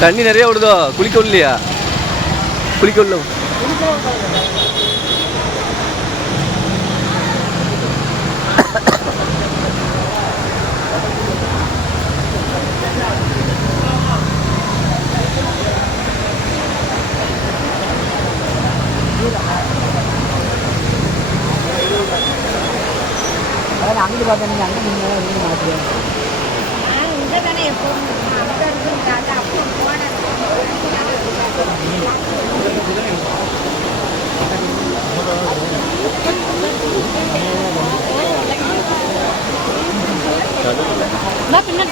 தண்ணி நிறைய விடுதோ? குளிக்க விடலையா? குளிக்க விடல தானே எப்போதும் அங்கே இருக்குங்கிறாங்க அப்போ போனேன் பின்னாடி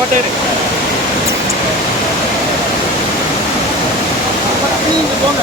வட்ட வட்ட இரு போங்க